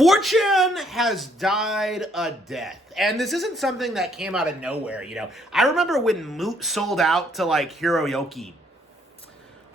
4chan has died a death. And this isn't something that came out of nowhere, you know. I remember when Moot sold out to, like, Hiroyoki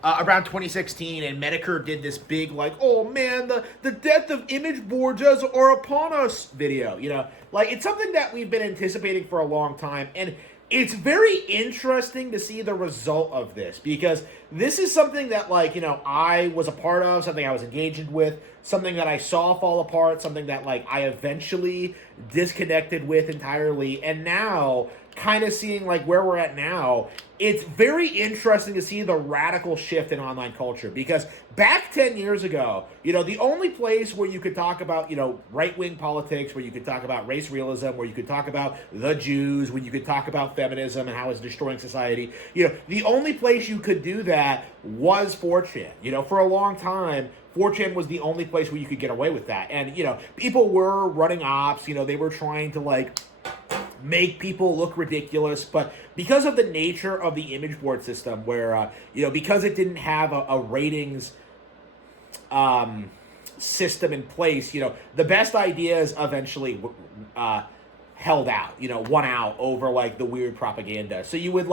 around 2016, and Medicare did this big, like, oh, man, the death of image boards are upon us video, you know. Like, it's something that we've been anticipating for a long time, and it's very interesting to see the result of this, because this is something that, like, you know, I was a part of, something I was engaged with, something that I saw fall apart, something that, like, I eventually disconnected with entirely, and now, kind of seeing, like, where we're at now, it's very interesting to see the radical shift in online culture, because back 10 years ago, you know, the only place where you could talk about, you know, right-wing politics, where you could talk about race realism, where you could talk about the Jews, when you could talk about feminism and how it's destroying society, you know, the only place you could do that was 4chan. You know, for a long time, 4chan was the only place where you could get away with that. And, you know, people were running ops, you know, they were trying to, like, make people look ridiculous, but because of the nature of the image board system, where you know, because it didn't have a ratings system in place, you know, the best ideas eventually held out, you know, won out over, like, the weird propaganda. So you would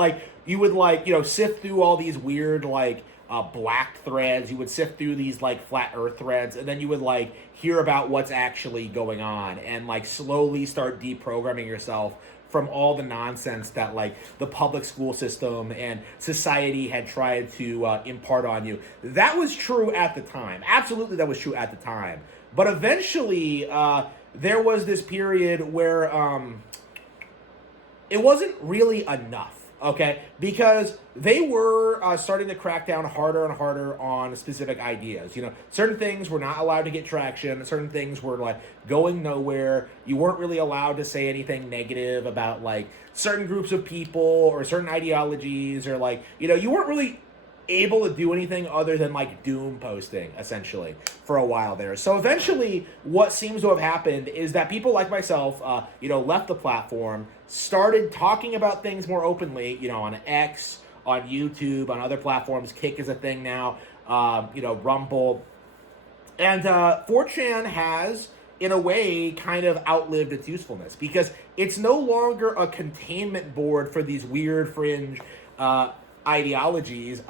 you know, sift through all these weird, like, black threads, you would sift through these, like, flat earth threads, and then you would, like, hear about what's actually going on, and, like, slowly start deprogramming yourself from all the nonsense that, like, the public school system and society had tried to impart on you. That was true at the time. Absolutely, that was true at the time. But eventually, there was this period where it wasn't really enough. Okay, because they were starting to crack down harder and harder on specific ideas. You know, certain things were not allowed to get traction. Certain things were, like, going nowhere. You weren't really allowed to say anything negative about, like, certain groups of people or certain ideologies, or, like, you know, you weren't really able to do anything other than, like, doom posting, essentially, for a while there. So eventually, what seems to have happened is that people like myself, you know, left the platform, started talking about things more openly, you know, on X, on YouTube, on other platforms. Kick is a thing now, you know, Rumble. And 4chan has, in a way, kind of outlived its usefulness, because it's no longer a containment board for these weird fringe ideologies.